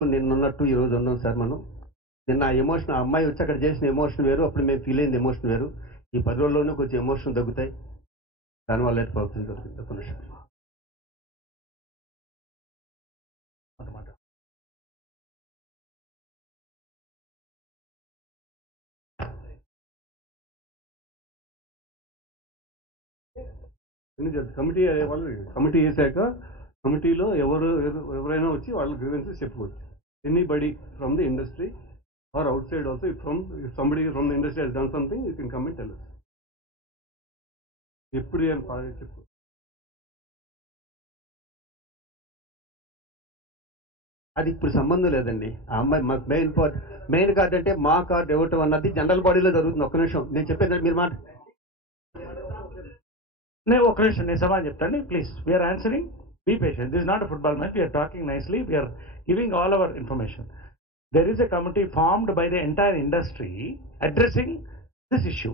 నిన్నున్నట్టు ఈరోజు ఉన్నాం సార్ మనం. నిన్న ఆ ఎమోషన్ ఆ అమ్మాయి వచ్చి అక్కడ చేసిన ఎమోషన్ వేరు. అప్పుడు మేము ఫీల్ అయింది ఎమోషన్ వేరు. ఈ 10 రోజుల్లోనే కొంచెం ఎమోషన్ తగ్గుతాయి. దానివల్ల అయితే ప్రవర్తన జరుగుతుంది. ఒక్క నిమిషం. అన్నమాట. కమిటీ వాళ్ళు కమిటీ వేసాక కమిటీలో ఎవరైనా వచ్చి వాళ్ళ గ్రీవెన్సెస్ చెప్పుకోవచ్చు. Anybody from the industry or outside also if somebody from the industry has done something you can come and tell us. ఎప్పుడు ఏం చెప్పు. అది ఇప్పుడు సంబంధం లేదండి. ఆ అమ్మాయి మాకు మెయిన్ కార్డ్ అంటే మా కార్డు ఇవ్వటం అన్నది జనరల్ బాడీలో జరుగుతుంది. ఒక్క నిమిషం నేను చెప్పేది మీరు మాట. నేను ఒక నిమిషం నేను సమాధానం చెప్తాను please. We're answering, be patient. This not a football match. We're talking nicely. We're giving all our information. There is a committee formed by the entire industry addressing this issue.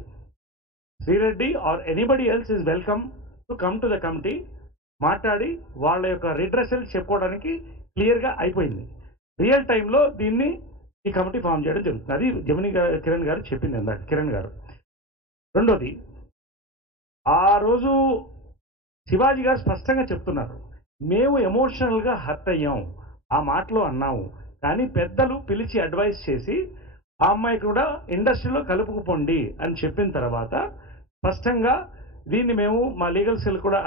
Sri Reddy or anybody else is welcome to come to the committee. మాట్లాడి వాళ్ళ యొక్క redressal చెప్పుకోవడానికి క్లియర్గా అయిపోయింది. Real టైంలో దీన్ని ఈ committee form చేయడం జరుగుతుంది. అది జమిని కిరణ్ గారు చెప్పింది ఇందాక, కిరణ్ గారు. రెండోది, ఆ రోజు శివాజీ గారు స్పష్టంగా చెప్తున్నారు, మేము ఎమోషనల్గా హర్ట్ అయ్యాం, ఆ మాటలో అన్నాము. కానీ పెద్దలు పిలిచి అడ్వైస్ చేసి ఆ అమ్మాయి కూడా ఇండస్ట్రీలో కలుపుకుపోండి అని చెప్పిన తర్వాత స్పష్టంగా దీన్ని మేము మా లీగల్ సెల్ కూడా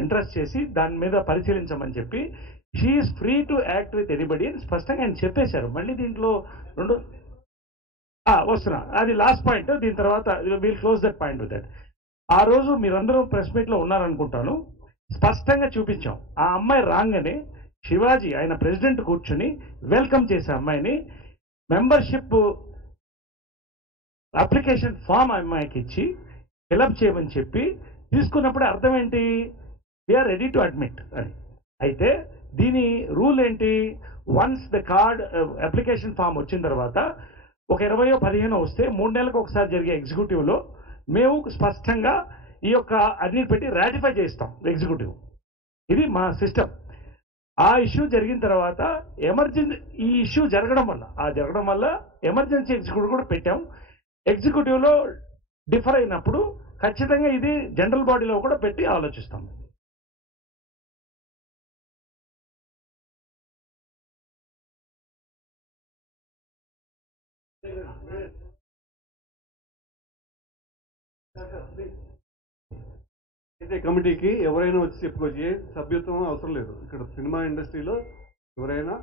ఇంట్రెస్ట్ చేసి దాని మీద పరిశీలించమని చెప్పి she is free to act with anybody అని స్పష్టంగా ఆయన చెప్పేశారు. మళ్ళీ దీంట్లో రెండు వస్తున్నా, అది లాస్ట్ పాయింట్. దీని తర్వాత will close that point with that. ఆ రోజు మీరందరూ ప్రెస్ మీట్లో ఉన్నారనుకుంటాను, స్పష్టంగా చూపించాం. ఆ అమ్మాయి రాగానే శివాజీ ఆయన ప్రెసిడెంట్ కూర్చుని వెల్కమ్ చేసే అమ్మాయిని మెంబర్షిప్ అప్లికేషన్ ఫామ్ అమ్మాయికి ఇచ్చి ఫిలప్ చేయమని చెప్పి తీసుకున్నప్పుడే అర్థం ఏంటి, వీఆర్ రెడీ టు అడ్మిట్ అని. అయితే దీని రూల్ ఏంటి, once the card application form వచ్చిన తర్వాత ఒక 20-15 వస్తే 3 నెలలకు ఒకసారి జరిగే ఎగ్జిక్యూటివ్లో మేము స్పష్టంగా ఈ యొక్క అన్ని పెట్టి రాటిఫై చేస్తాం ఎగ్జిక్యూటివ్. ఇది మా సిస్టమ్. ఆ ఇష్యూ జరిగిన తర్వాత ఎమర్జెన్సీ ఈ ఇష్యూ జరగడం వల్ల ఎమర్జెన్సీ ఎగ్జిక్యూటివ్ కూడా పెట్టాం. ఎగ్జిక్యూటివ్లో డిఫర్ అయినప్పుడు ఖచ్చితంగా ఇది జనరల్ బాడీలో కూడా పెట్టి ఆలోచిస్తాం. అయితే కమిటీకి ఎవరైనా వచ్చి చెప్పుకోవచ్చు. సభ్యత్వం అవసరం లేదు. ఇక్కడ సినిమా ఇండస్ట్రీలో ఎవరికైనా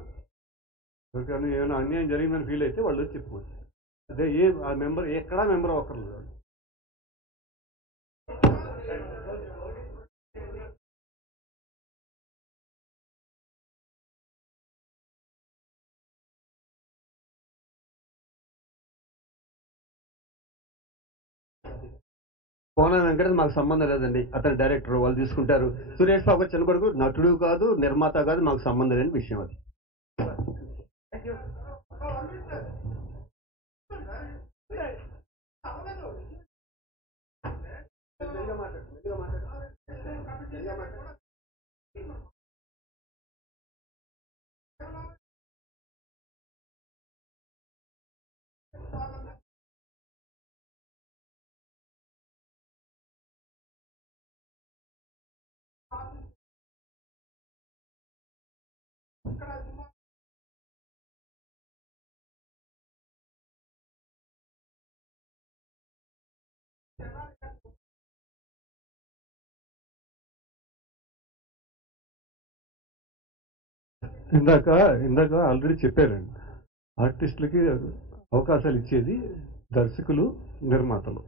ఏమైనా అన్యాయం జరిగిందని ఫీల్ అయితే వాళ్ళు వచ్చి చెప్పుకోవచ్చు. అదే ఆ మెంబర్ ఎక్కడా మెంబర్ అవ్వక్కర్లేదు. కోన వెంకటేష్ మాకు సంబంధం లేదండి. అతను డైరెక్టర్, వాళ్ళు తీసుకుంటారు. సురేష్ బాబు చిన్న కొడుకు, నటుడు కాదు, నిర్మాత కాదు, మాకు సంబంధం లేని విషయం అది. ఇందాక ఆల్రెడీ చెప్పారండి, ఆర్టిస్టులకి అవకాశాలు ఇచ్చేది దర్శకులు, నిర్మాతలు.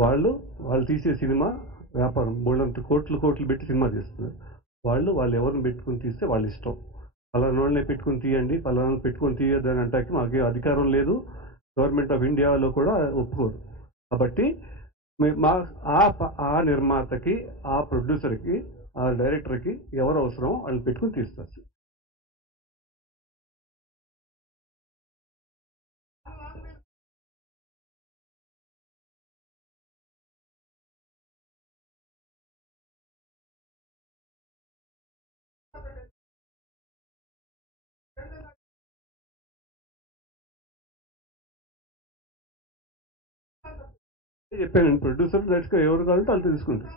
వాళ్ళు తీసే సినిమా వ్యాపారం, బోళ్ళంత కోట్లు పెట్టి సినిమా తీస్తున్నారు. వాళ్ళు ఎవరిని పెట్టుకుని తీస్తే వాళ్ళ ఇష్టం. పలానా వాళ్ళని పెట్టుకుని తీయండి, పలానా పెట్టుకుని తీయద్దు అని అంటానికి మాకు అధికారం లేదు. గవర్నమెంట్ ఆఫ్ ఇండియాలో కూడా ఒప్పుకోరు. కాబట్టి ఆ నిర్మాతకి, ఆ ప్రొడ్యూసర్కి, ఆ డైరెక్టర్కి ఎవరు అవసరమో వాళ్ళని పెట్టుకుని తీస్తారు. చెప్పాను ప్రొడ్యూసర్ రైట్స్ ఎవరు కావాలంటే వాళ్ళు తీసుకుంటారు.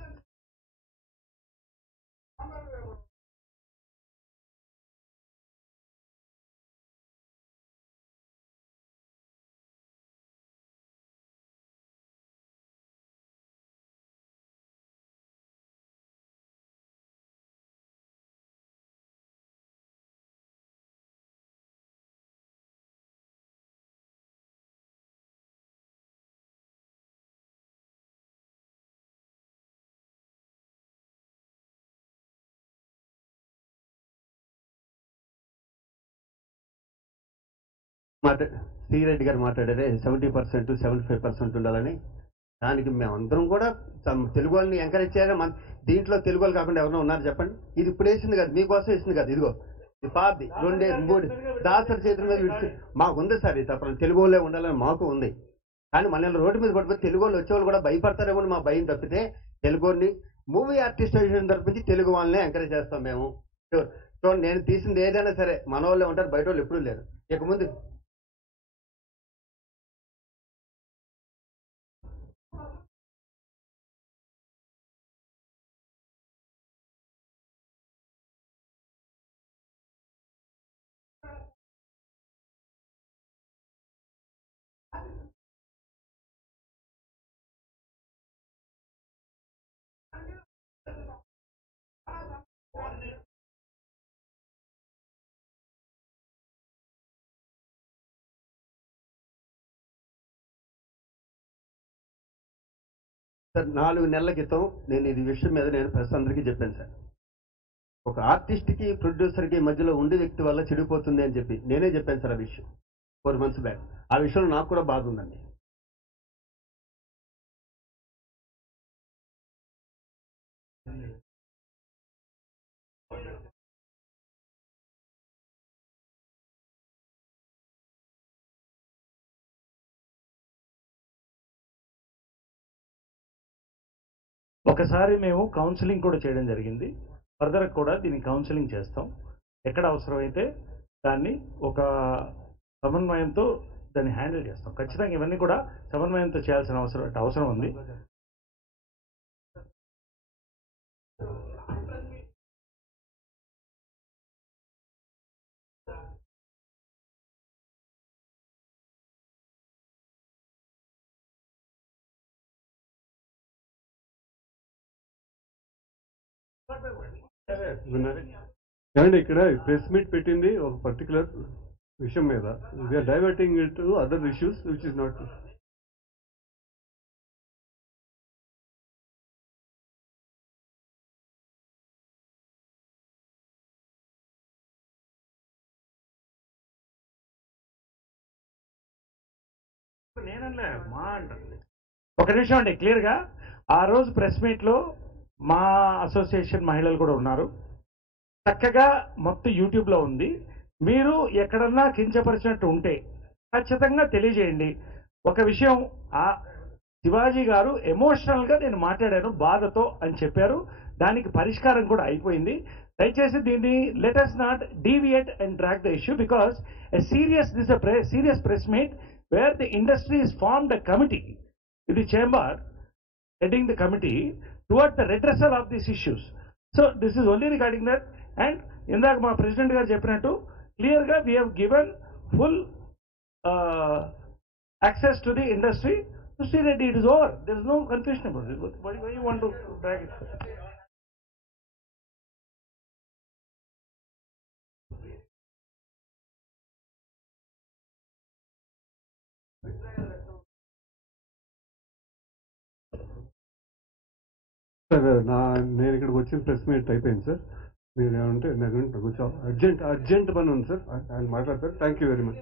సి రెడ్డి గారు మాట్లాడారే 70% 75% ఉండాలని. దానికి మేమందరం కూడా తెలుగు వాళ్ళని ఎంకరేజ్ చేయాలి. మన దీంట్లో తెలుగు వాళ్ళు కాకుండా ఎవరైనా ఉన్నారు చెప్పండి? ఇది ఇప్పుడు వేసింది కాదు, మీకోసం వేసింది కాదు. ఇదిగో ఇది పార్ది 2 3 దాసరి చేతుల మీద విడిచి మాకు ఉంది సార్. ఇది తప్ప తెలుగు వాళ్ళే ఉండాలని మాకు ఉంది. కానీ మన రోడ్డు మీద పడిపోతే తెలుగు వాళ్ళు వచ్చేవాళ్ళు కూడా భయపడతారేమో మా భయం తప్పితే తెలుగు వాళ్ళని మూవీ ఆర్టిస్ట్ తరపుంచి తెలుగు వాళ్ళనే ఎంకరేజ్ చేస్తాం మేము. చూడండి, నేను తీసింది ఏదైనా సరే మన వాళ్ళే ఉంటారు, బయట వాళ్ళు ఎప్పుడూ లేరు. ఇక ముందు సార్ 4 నెలల క్రితం నేను ఇది విషయం మీద నేను ప్రెస్ అందరికీ చెప్పాను సార్. ఒక ఆర్టిస్ట్కి ప్రొడ్యూసర్కి మధ్యలో ఉండే వ్యక్తి వల్ల చెడిపోతుంది అని చెప్పి నేనే చెప్పాను సార్ ఆ విషయం 4 months బ్యాక్. ఆ విషయంలో నాకు కూడా బాధ ఉందండి. ఒకసారి మేము కౌన్సిలింగ్ కూడా చేయడం జరిగింది. ఫర్దర్ కూడా దీన్ని కౌన్సిలింగ్ చేస్తాం. ఎక్కడ అవసరమైతే దాన్ని ఒక సమన్వయంతో దాన్ని హ్యాండిల్ చేస్తాం. ఖచ్చితంగా ఇవన్నీ కూడా సమన్వయంతో చేయాల్సిన అవసరం ఉంది. ఏమంటే ఇక్కడ ప్రెస్ మీట్ పెట్టింది ఒక పర్టికులర్ విషయం మీద. We are diverting it to other issues which is not. నేనలే మా అంట ఒక నిమిషం అండి. క్లియర్గా ఆ రోజు ప్రెస్ మీట్లో మా అసోసియేషన్ మహిళలు కూడా ఉన్నారు. చక్కగా మొత్తం యూట్యూబ్లో ఉంది. మీరు ఎక్కడన్నా కించపరిచినట్టు ఉంటే ఖచ్చితంగా తెలియజేయండి. ఒక విషయం, ఆ శివాజీ గారు ఎమోషనల్గా నేను మాట్లాడాను బాధతో అని చెప్పారు. దానికి పరిష్కారం కూడా అయిపోయింది. దయచేసి దీన్ని let us not deviate and drag the issue because this serious press meet where the industry is formed a committee with the chamber heading the committee towards the redressal of these issues. So this is only regarding that. And ఇందాక మా president గారు చెప్పినట్టు క్లియర్గా we have given full access to the industry to see that it is over. There is no confusion about it. Why you want to drag it? Sir నేను ఇక్కడికి వచ్చిన press meet అయిపోయింది sir. మీరు ఏమంటే నాకు కొంచెం అర్జెంట్ పని ఉంది సార్. ఆయన మాట్లాడతారు. Thank you very much.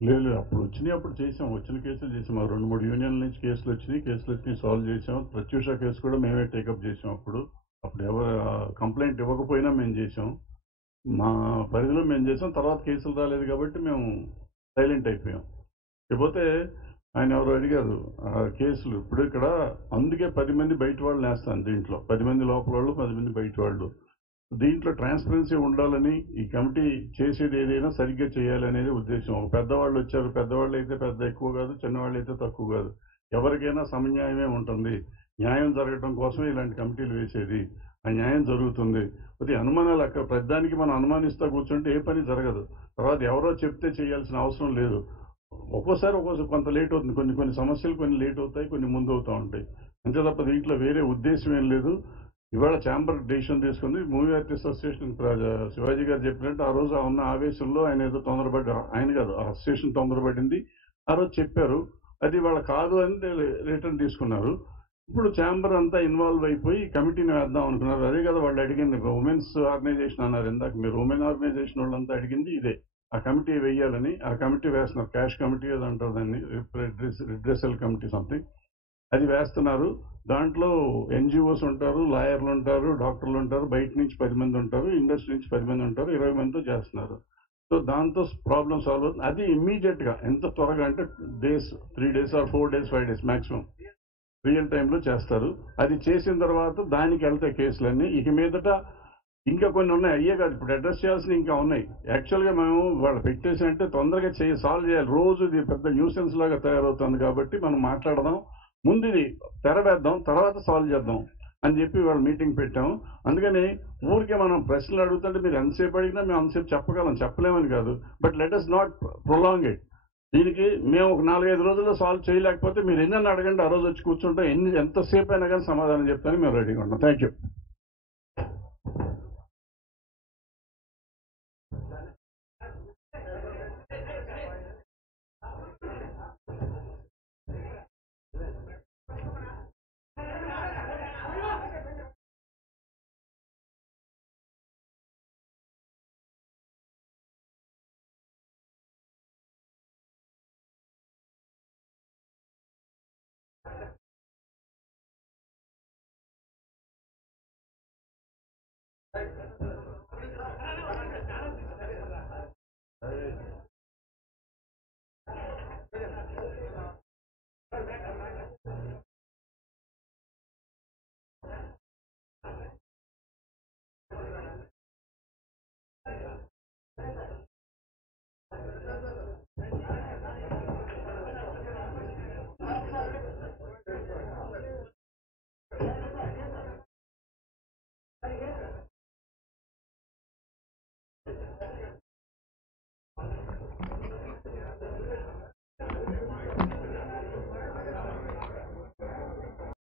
లేదు, అప్పుడు వచ్చినాయి, అప్పుడు చేసాం. వచ్చిన కేసులు చేసాం. మాకు 2-3 యూనియన్ల నుంచి కేసులు వచ్చినాయి, సాల్వ్ చేసాం. ప్రత్యూష కేసు కూడా మేమే టేకప్ చేసాం. అప్పుడు ఎవరు కంప్లైంట్ ఇవ్వకపోయినా మేము చేసాం. మా పరిధిలో మేము చేసాం. తర్వాత కేసులు రాలేదు కాబట్టి మేము సైలెంట్ అయిపోయాం. ఇకపోతే ఆయన ఎవరు అడిగారు ఆ కేసులు ఇప్పుడు ఇక్కడ అందుకే 10 మంది బయట వాళ్ళని వేస్తాను దీంట్లో 10 మంది లోపల వాళ్ళు 10 మంది బయట వాళ్ళు దీంట్లో ట్రాన్స్పరెన్సీ ఉండాలని ఈ కమిటీ చేసేది ఏదైనా సరిగ్గా చేయాలనేది ఉద్దేశం ఒక పెద్దవాళ్ళు వచ్చారు పెద్దవాళ్ళు అయితే పెద్ద ఎక్కువ కాదు చిన్నవాళ్ళు అయితే తక్కువ కాదు ఎవరికైనా సమన్యాయమే ఉంటుంది న్యాయం జరగడం కోసమే ఇలాంటి కమిటీలు వేసేది ఆ న్యాయం జరుగుతుంది కొద్ది అనుమానాలు అక్కడ ప్రతిదానికి మనం అనుమానిస్తా కూర్చుంటే ఏ పని జరగదు తర్వాత ఎవరో చెప్తే చేయాల్సిన అవసరం లేదు ఒక్కోసారి కొంత లేట్ అవుతుంది కొన్ని సమస్యలు కొన్ని లేట్ అవుతాయి కొన్ని ముందు అవుతూ ఉంటాయి అంతే తప్ప దీంట్లో వేరే ఉద్దేశం ఏం లేదు ఇవాళ ఛాంబర్ డెసిషన్ తీసుకుంది మూవీ ఆర్టిస్ట్ అసోసియేషన్ శివాజీ గారు చెప్పినట్టు ఆ రోజు ఉన్న ఆవేశంలో ఆయన ఏదో ఆయన కాదు ఆ అసోసియేషన్ తొందరపడింది ఆ రోజు చెప్పారు అది వాళ్ళ కాదు అని రిటర్న్ తీసుకున్నారు ఇప్పుడు ఛాంబర్ అంతా ఇన్వాల్వ్ అయిపోయి కమిటీని వేద్దాం అనుకున్నారు అదే కదా వాళ్ళు అడిగింది ఉమెన్స్ ఆర్గనైజేషన్ అన్నారు ఇందాక మీరు ఉమెన్ ఆర్గనైజేషన్ వాళ్ళంతా అడిగింది ఇదే ఆ కమిటీ వేయాలని ఆ కమిటీ వేస్తున్నారు క్యాష్ కమిటీ అది అంటారు దాన్ని రిడ్రెసల్ కమిటీ సంథింగ్ అది వేస్తున్నారు దాంట్లో ఎన్జిఓస్ ఉంటారు లాయర్లు ఉంటారు డాక్టర్లు ఉంటారు బయట నుంచి 10 మంది ఉంటారు ఇండస్ట్రీ నుంచి 10 మంది ఉంటారు 20 మందితో చేస్తున్నారు సో దాంతో ప్రాబ్లం సాల్వ్ అవుతుంది అది ఇమ్మీడియట్గా ఎంత త్వరగా అంటే days 3 days or 4 days 5 days maximum real టైంలో చేస్తారు అది చేసిన తర్వాత దానికి వెళ్తాయి కేసులన్నీ ఇక మీదట ఇంకా కొన్ని ఉన్నాయి అయ్యే కాదు ఇప్పుడు అడ్రస్ చేయాల్సిన ఇంకా ఉన్నాయి యాక్చువల్గా మేము వాళ్ళు పెట్టేసి అంటే తొందరగా సాల్వ్ చేయాలి రోజు ఇది పెద్ద న్యూసెన్స్ లాగా తయారవుతుంది కాబట్టి మనం మాట్లాడదాం ముందు ఇది తెరవేద్దాం తర్వాత సాల్వ్ చేద్దాం అని చెప్పి వాళ్ళు మీటింగ్ పెట్టాం అందుకని ఊరికే మనం ప్రశ్నలు అడుగుతుంటే మీరు ఎంతసేపు అడిగినా మేము అంతసేపు చెప్పగలం చెప్పలేమని కాదు but let us not prolong it దీనికి మేము ఒక 4-5 రోజుల్లో సాల్వ్ చేయలేకపోతే మీరు ఎన్నెన్ని అడగండి ఆ రోజు వచ్చి కూర్చుంటాం ఎంతసేపు అయినా కానీ సమాధానం చెప్తాను మేము రెడీగా ఉంటాం థ్యాంక్ యూ